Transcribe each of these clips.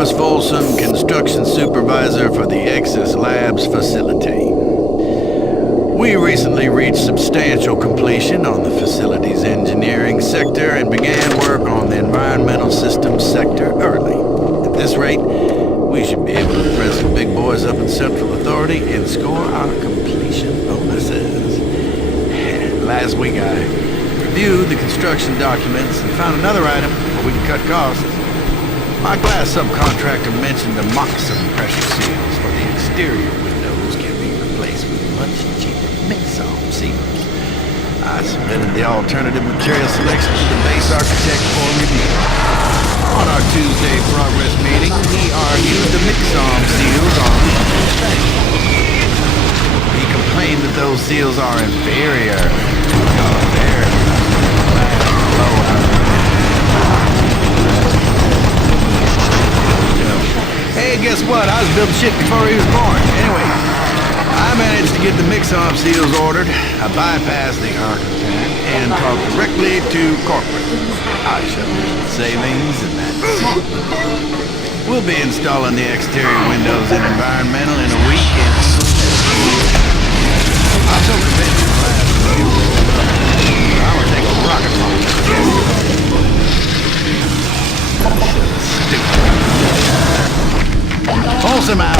Travis Folsom, construction supervisor for the Exis Labs facility. We recently reached substantial completion on the facility's engineering sector and began work on the environmental systems sector early. At this rate, we should be able to thread some big boys up in Central Authority and score our completion bonuses. Last week I reviewed the construction documents and found another item where we can cut costs. My glass subcontractor mentioned the Moxon pressure seals for the exterior windows can be replaced with much cheaper mix-off seals. I submitted the alternative material selection to the base architect for review. On our Tuesday progress meeting, he argued the mix-off seals are thing. He complained that those seals are inferior because they're Hey, guess what? I was building shit before he was born. Anyway, I managed to get the mix-off seals ordered. I bypassed the architect and talked directly to corporate. I showed savings and that's it. We'll be installing the exterior windows in environmental in a week and I'm so convinced of last week. I'm gonna take a rocket launcher. Stupid. Folsom out.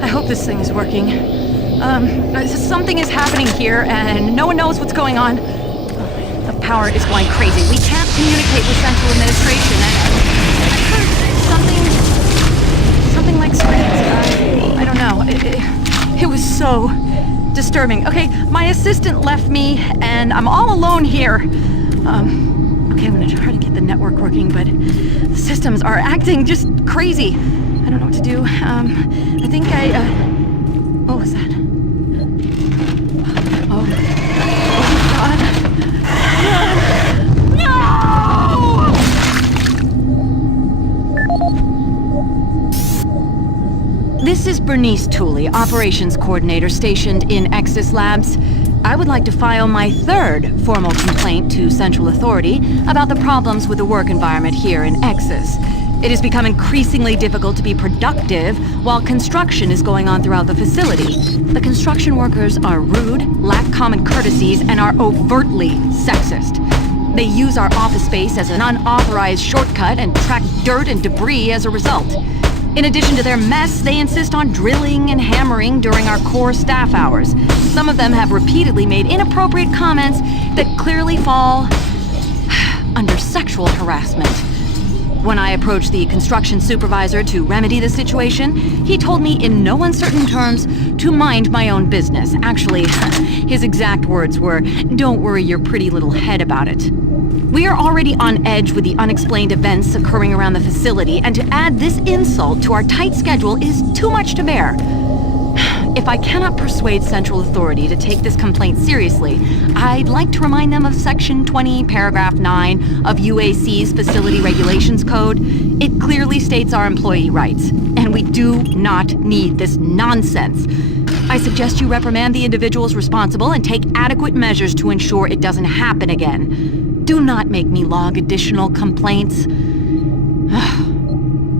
I hope this thing is working. Something is happening here, and no one knows what's going on. The power is going crazy. We can't communicate with Central Administration, and I heard something like screams. I don't know. It was so disturbing. Okay, my assistant left me, and I'm all alone here. Okay, I'm gonna try to get the network working, but the systems are acting just crazy. I don't know what to do. I think what was that? Oh God. No! This is Bernice Tooley, Operations Coordinator stationed in Exis Labs. I would like to file my third formal complaint to Central Authority about the problems with the work environment here in Exis. It has become increasingly difficult to be productive while construction is going on throughout the facility. The construction workers are rude, lack common courtesies, and are overtly sexist. They use our office space as an unauthorized shortcut and track dirt and debris as a result. In addition to their mess, they insist on drilling and hammering during our core staff hours. Some of them have repeatedly made inappropriate comments that clearly fall under sexual harassment. When I approached the construction supervisor to remedy the situation, he told me in no uncertain terms to mind my own business. Actually, his exact words were, "Don't worry your pretty little head about it." We are already on edge with the unexplained events occurring around the facility, and to add this insult to our tight schedule is too much to bear. If I cannot persuade Central Authority to take this complaint seriously, I'd like to remind them of Section 20, Paragraph 9 of UAC's Facility Regulations Code. It clearly states our employee rights, and we do not need this nonsense. I suggest you reprimand the individuals responsible and take adequate measures to ensure it doesn't happen again. Do not make me log additional complaints.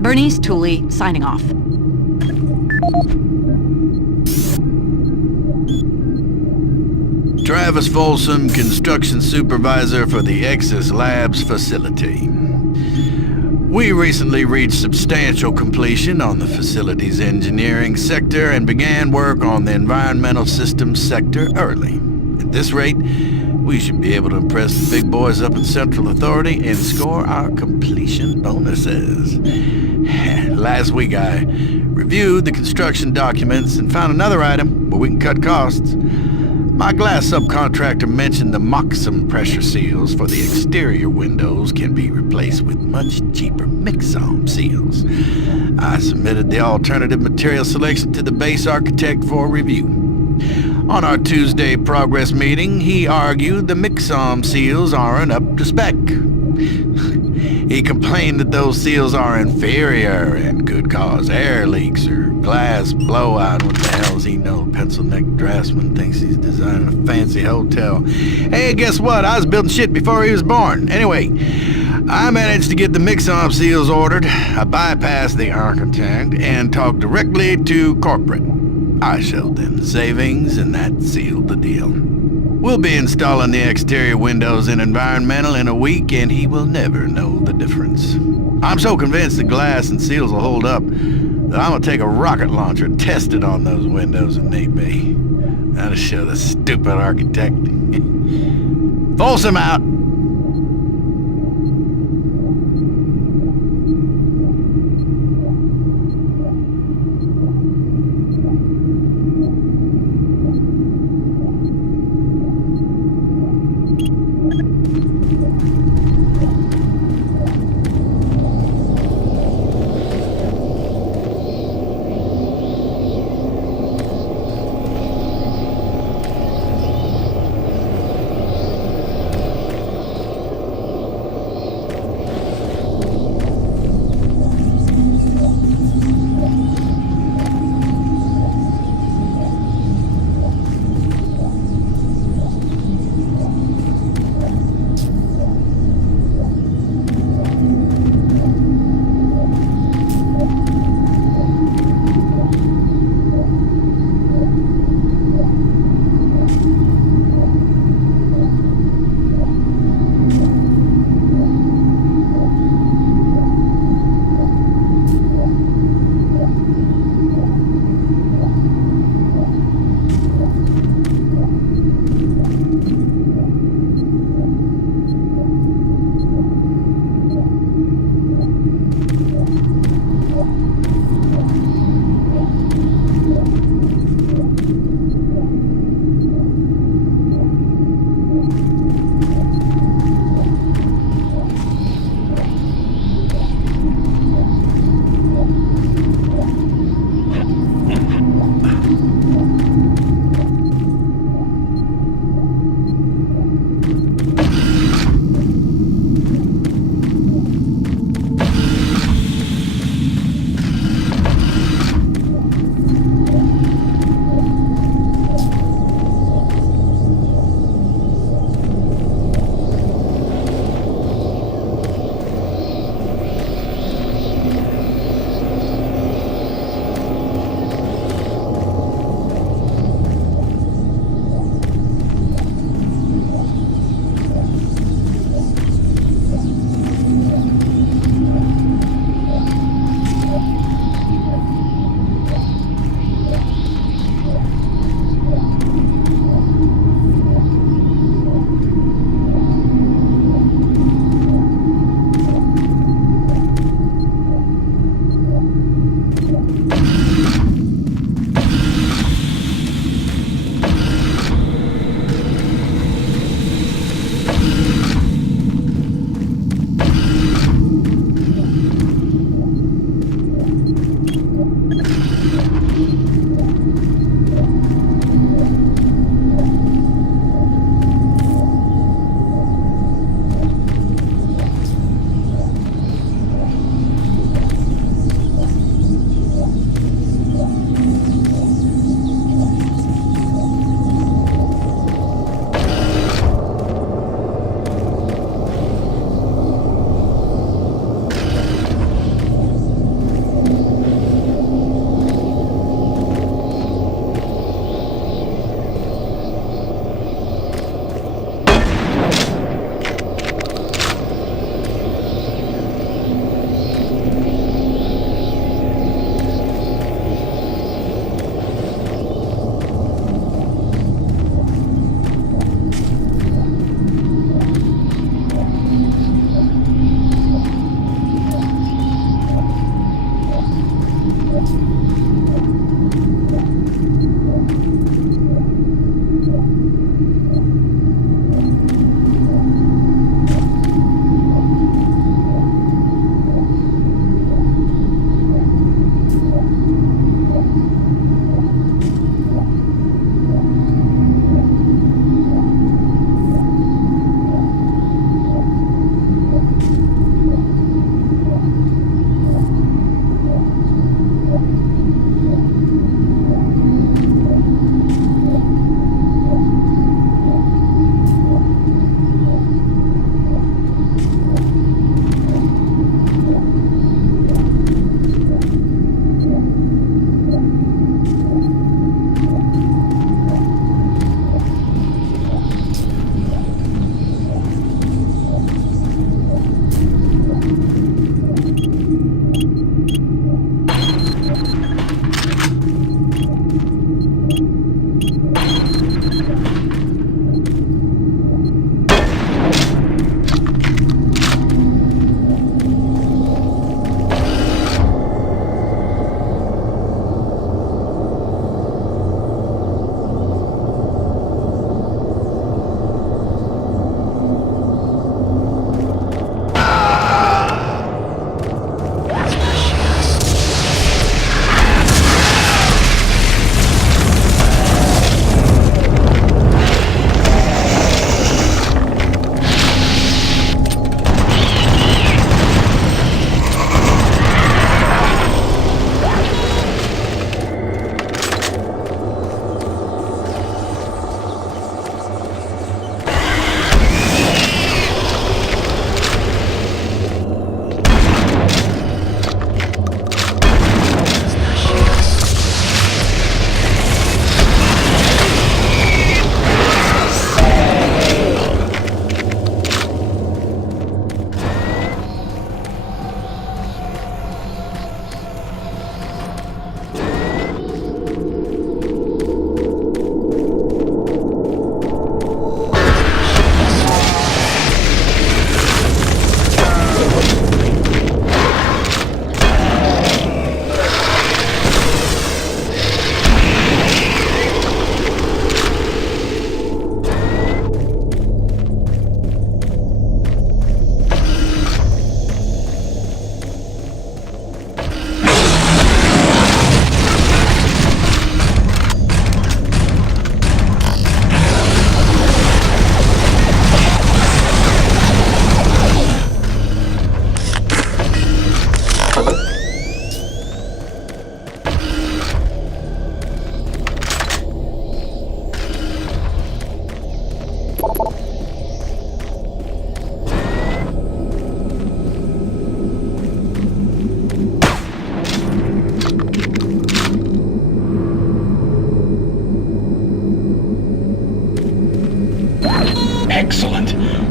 Bernice Tooley, signing off. Travis Folsom, Construction Supervisor for the Exis Labs facility. We recently reached substantial completion on the facility's engineering sector and began work on the environmental systems sector early. At this rate, we should be able to impress the big boys up in Central Authority and score our completion bonuses. Last week I reviewed the construction documents and found another item where we can cut costs. My glass subcontractor mentioned the Moxum pressure seals for the exterior windows can be replaced with much cheaper Mixom seals. I submitted the alternative material selection to the base architect for review. On our Tuesday progress meeting, he argued the Mixom seals aren't up to spec. He complained that those seals are inferior and could cause air leaks or glass blowout. What the hell's he know? Pencil-neck draftsman thinks he's designing a fancy hotel. Hey, guess what? I was building shit before he was born. Anyway, I managed to get the Mixom seals ordered. I bypassed the architect and talked directly to corporate. I showed them the savings, and that sealed the deal. We'll be installing the exterior windows in environmental in a week, and he will never know the difference. I'm so convinced the glass and seals will hold up that I'm gonna take a rocket launcher and test it on those windows in need be. That'll show the stupid architect. Folsom out!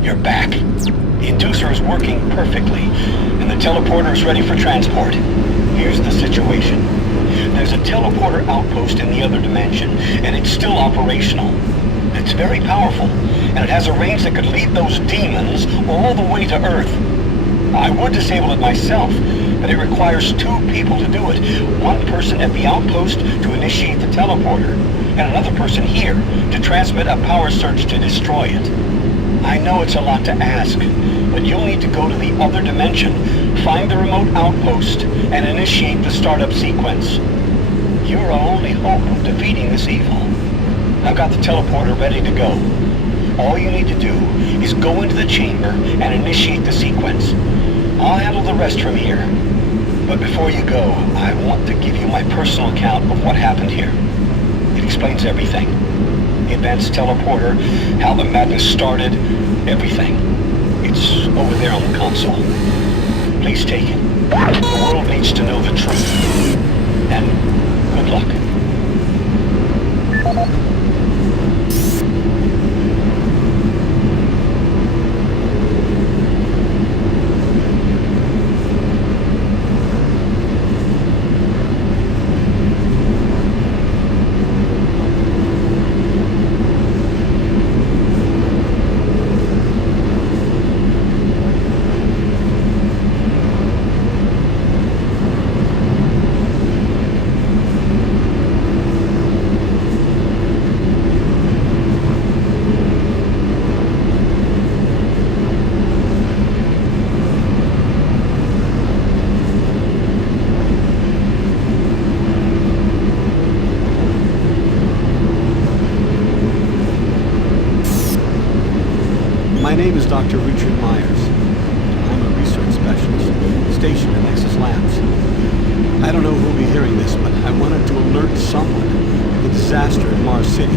You're back. The inducer is working perfectly, and the teleporter is ready for transport. Here's the situation. There's a teleporter outpost in the other dimension, and it's still operational. It's very powerful, and it has a range that could lead those demons all the way to Earth. I would disable it myself, but it requires 2 people to do it. One person at the outpost to initiate the teleporter, and another person here to transmit a power surge to destroy it. I know it's a lot to ask, but you'll need to go to the other dimension, find the remote outpost, and initiate the startup sequence. You're our only hope of defeating this evil. I've got the teleporter ready to go. All you need to do is go into the chamber and initiate the sequence. I'll handle the rest from here. But before you go, I want to give you my personal account of what happened here. It explains everything. The advanced teleporter, how the madness started, everything. It's over there on the console. Please take it. The world needs to know the truth. And good luck. My name is Dr. Richard Myers. I'm a research specialist stationed in Nexus Labs. I don't know who'll be hearing this, but I wanted to alert someone of the disaster in Mars City.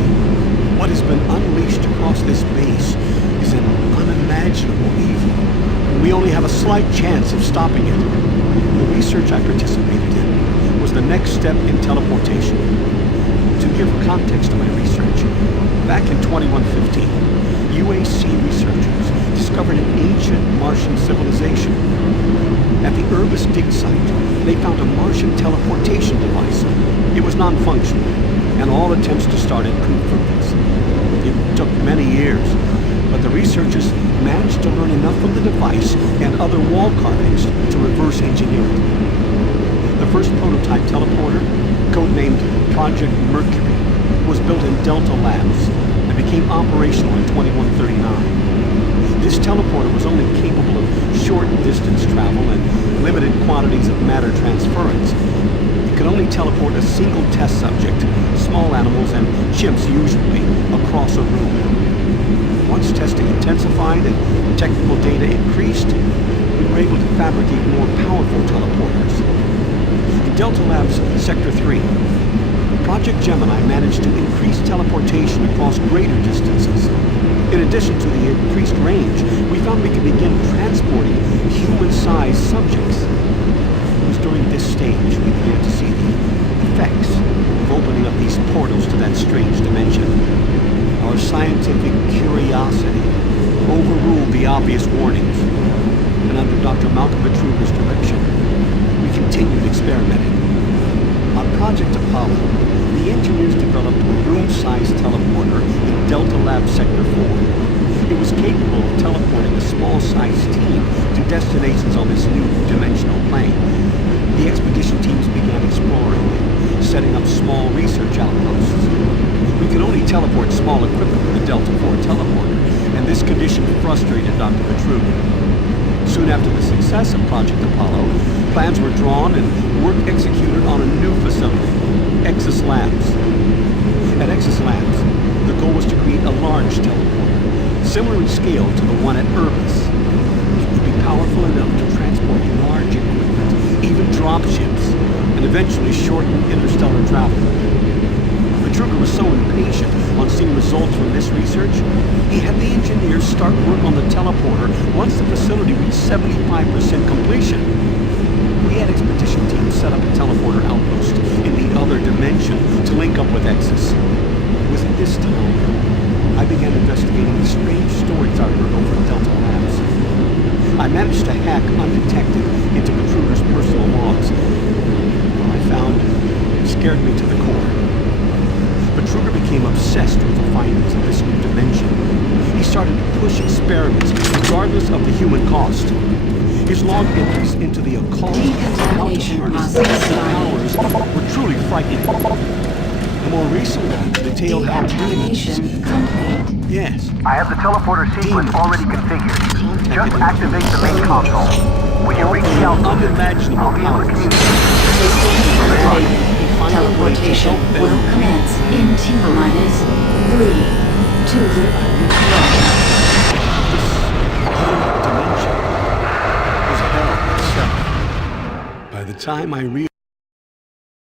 What has been unleashed across this base is an unimaginable evil, and we only have a slight chance of stopping it. The research I participated in was the next step in teleportation. To give context to my research, back in 2115, UAC researchers discovered an ancient Martian civilization. At the Urbis dig site, they found a Martian teleportation device. It was non-functional, and all attempts to start it proved fruitless. It took many years, but the researchers managed to learn enough from the device and other wall carvings to reverse engineer it. The first prototype teleporter, codenamed Project Mercury, was built in Delta Labs and became operational in 2139. This teleporter was only capable of short distance travel and limited quantities of matter transference. It could only teleport a single test subject, small animals and chimps usually, across a room. Once testing intensified and technical data increased, we were able to fabricate more powerful teleporters. In Delta Labs Sector 3, Project Gemini managed to increase teleportation across greater distances. In addition to the increased range, we found we could begin transporting human-sized subjects. It was during this stage we began to see the effects of opening up these portals to that strange dimension. Our scientific curiosity overruled the obvious warnings, and under Dr. Malcolm Etruger's direction, we continued experimenting. On Project Apollo, the engineers developed a room-sized teleporter in Delta Lab Sector 4. It was capable of teleporting a small-sized team to destinations on this new dimensional plane. The expedition teams began exploring, setting up small research outposts. We could only teleport small equipment with the Delta 4 teleporter, and this condition frustrated Dr. Etruger. Soon after the success of Project Apollo, plans were drawn and work executed on a new facility, Exus Labs. At Exus Labs, the goal was to create a large teleporter, similar in scale to the one at Urbis. It would be powerful enough to transport large equipment, even dropships, and eventually shorten interstellar travel. Etruger was so impatient on seeing results from this research, he had the engineers start work on the teleporter once the facility reached 75% completion. We had expedition teams set up a teleporter outpost in the other dimension to link up with Exus. It was at this time I began investigating the strange stories I heard over at Delta scared me to the core. But Kruger became obsessed with the findings of this new dimension. He started to push experiments regardless of the human cost. His log entries into the occult and how to harness these powers were truly frightening. The more recent ones detailed how demons... Yes. I have the teleporter sequence already configured. Just activate the main console. When you reach the outpost, unimaginable I'll be able to powers. communicate. Teleportation will commence in T-minus 3, 2, 1. Dimension was hell itself. By the time I realized